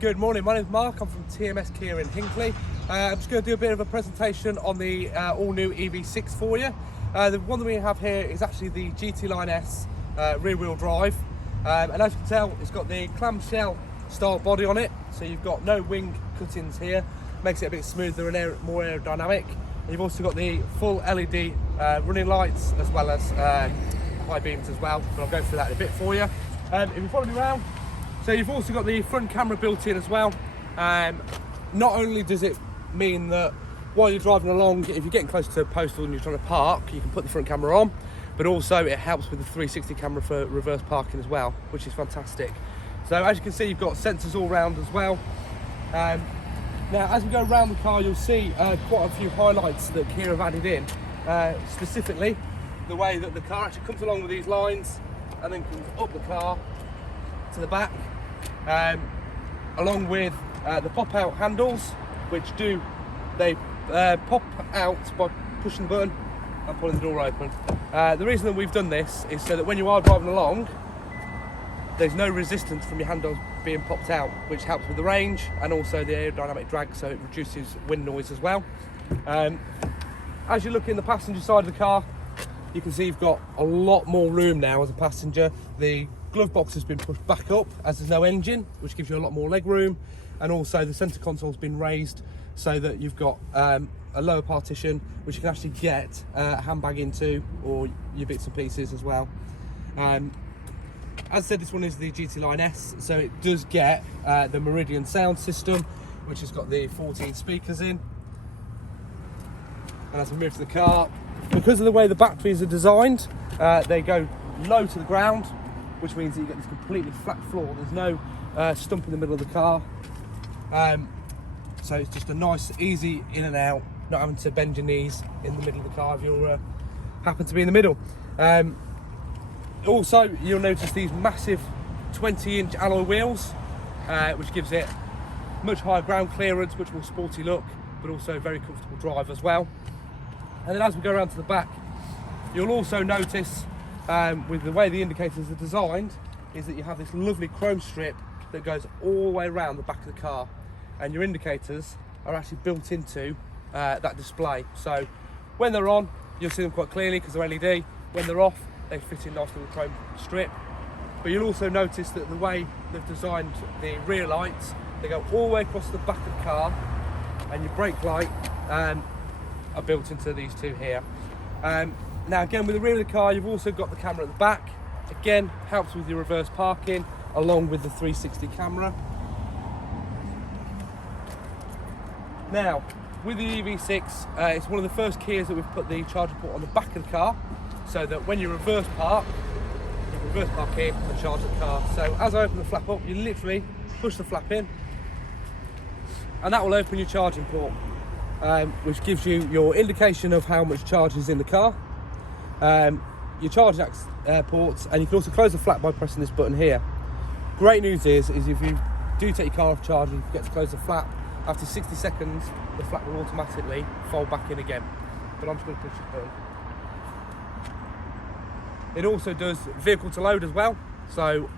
Good morning, my name's Mark, I'm from TMS Kia in Hinckley. I'm just going to do a bit of a presentation on the all-new EV6 for you. The one that we have here is actually the GT Line S rear-wheel drive. And as you can tell, it's got the clamshell style body on it, so you've got no wing cuttings here, makes it a bit smoother and more aerodynamic. And you've also got the full LED running lights as well as high beams as well, but I'll go through that in a bit for you. If you follow me around, so you've also got the front camera built in as well. Not only does it mean that while you're driving along, if you're getting close to a postal and you're trying to park, you can put the front camera on, but also it helps with the 360 camera for reverse parking as well, which is fantastic. So as you can see, you've got sensors all round as well. Now as we go around the car, you'll see quite a few highlights that Kia have added in, specifically the way that the car actually comes along with these lines and then comes up the car to the back, along with the pop-out handles, which they pop out by pushing the button and pulling the door open. The reason that we've done this is so that when you are driving along, there's no resistance from your handles being popped out, which helps with the range and also the aerodynamic drag, so it reduces wind noise as well. As you look in the passenger side of the car, you can see you've got a lot more room now as a passenger. The glove box has been pushed back up as there's no engine, which gives you a lot more leg room, and also the centre console's been raised so that you've got a lower partition which you can actually get a handbag into, or your bits and pieces as well. As I said, this one is the GT Line S, so it does get the Meridian sound system, which has got the 14 speakers in. And as we move to the car, because of the way the batteries are designed, they go low to the ground, which means that you get this completely flat floor. There's no stump in the middle of the car. So it's just a nice, easy in and out, not having to bend your knees in the middle of the car if you happen to be in the middle. Also, you'll notice these massive 20-inch alloy wheels, which gives it much higher ground clearance, much more sporty look, but also very comfortable drive as well. And then as we go around to the back, you'll also notice, with the way the indicators are designed, is that you have this lovely chrome strip that goes all the way around the back of the car, and your indicators are actually built into that display. So when they're on, you'll see them quite clearly because they're LED. When they're off, they fit in nicely with the chrome strip. But you'll also notice that the way they've designed the rear lights, they go all the way across the back of the car, and your brake light are built into these two here. Now again, with the rear of the car, you've also got the camera at the back. Again, helps with your reverse parking, along with the 360 camera. Now, with the EV6, it's one of the first Kias that we've put the charger port on the back of the car, so that when you reverse park in and charge the car. So as I open the flap up, you literally push the flap in, and that will open your charging port, which gives you your indication of how much charge is in the car, your charge ports, and you can also close the flap by pressing this button here. Great news is if you do take your car off charge and you forget to close the flap, after 60 seconds the flap will automatically fold back in again. But I'm just going to push this button. It also does vehicle to load as well, so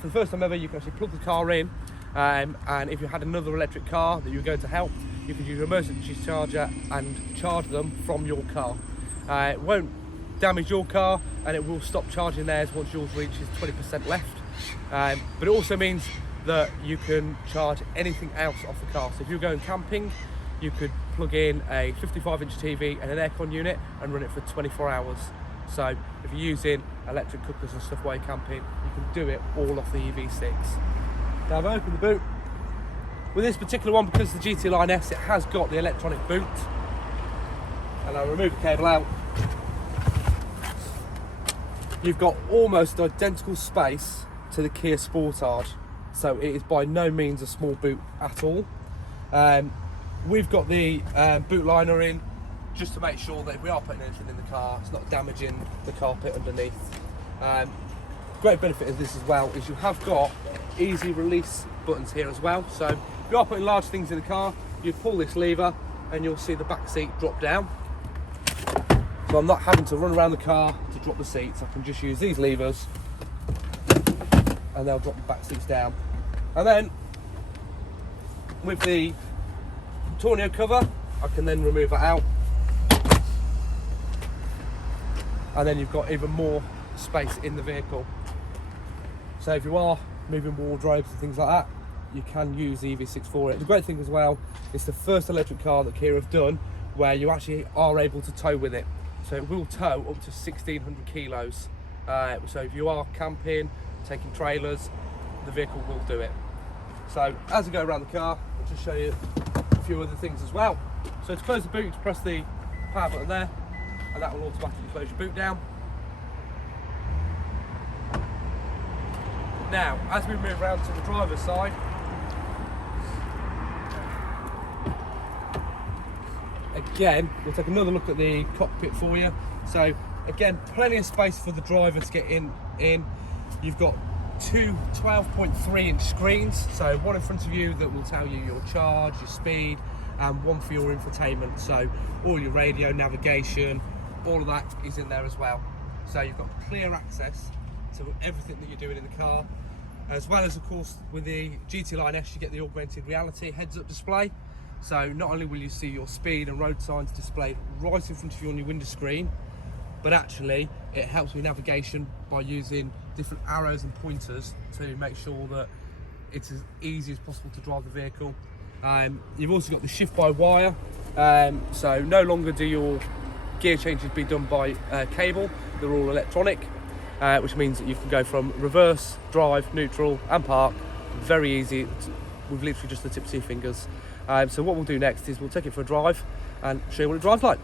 for the first time ever you can actually plug the car in, and if you had another electric car that you were going to help, you could use your emergency charger and charge them from your car. It won't damage your car, and it will stop charging theirs once yours reaches 20% left. But it also means that you can charge anything else off the car. So if you're going camping, you could plug in a 55-inch TV and an aircon unit and run it for 24 hours. So if you're using electric cookers and stuff while you're camping, you can do it all off the EV6. Now I've opened the boot. With this particular one, because the GT Line S, it has got the electronic boot. And I'll remove the cable out. You've got almost identical space to the Kia Sportage. So it is by no means a small boot at all. We've got the boot liner in just to make sure that if we are putting anything in the car, it's not damaging the carpet underneath. Great benefit of this as well is you have got easy release buttons here as well. So if you are putting large things in the car, you pull this lever and you'll see the back seat drop down. So I'm not having to run around the car to drop the seats. I can just use these levers and they'll drop the back seats down. And then with the tonneau cover, I can then remove that out, and then you've got even more space in the vehicle. So if you are moving wardrobes and things like that, you can use the EV6 for it. The great thing as well, it's the first electric car that Kia have done where you actually are able to tow with it. So it will tow up to 1,600 kilos. So if you are camping, taking trailers, the vehicle will do it. So as I go around the car, I'll just show you a few other things as well. So to close the boot, you just press the power button there, and that will automatically close your boot down. Now, as we move around to the driver's side, again, we'll take another look at the cockpit for you. So again, plenty of space for the driver to get in. You've got two 12.3 inch screens, so one in front of you that will tell you your charge, your speed, and one for your infotainment. So all your radio, navigation, all of that is in there as well. So you've got clear access to everything that you're doing in the car, as well as, of course, with the GT Line S, you get the augmented reality heads-up display. So not only will you see your speed and road signs displayed right in front of you on your window screen, but actually it helps with navigation by using different arrows and pointers to make sure that it's as easy as possible to drive the vehicle. You've also got the shift by wire, so no longer do your gear changes be done by cable, they're all electronic, which means that you can go from reverse, drive, neutral and park very easy with literally just the tips of your fingers. So what we'll do next is we'll take it for a drive and show you what it drives like.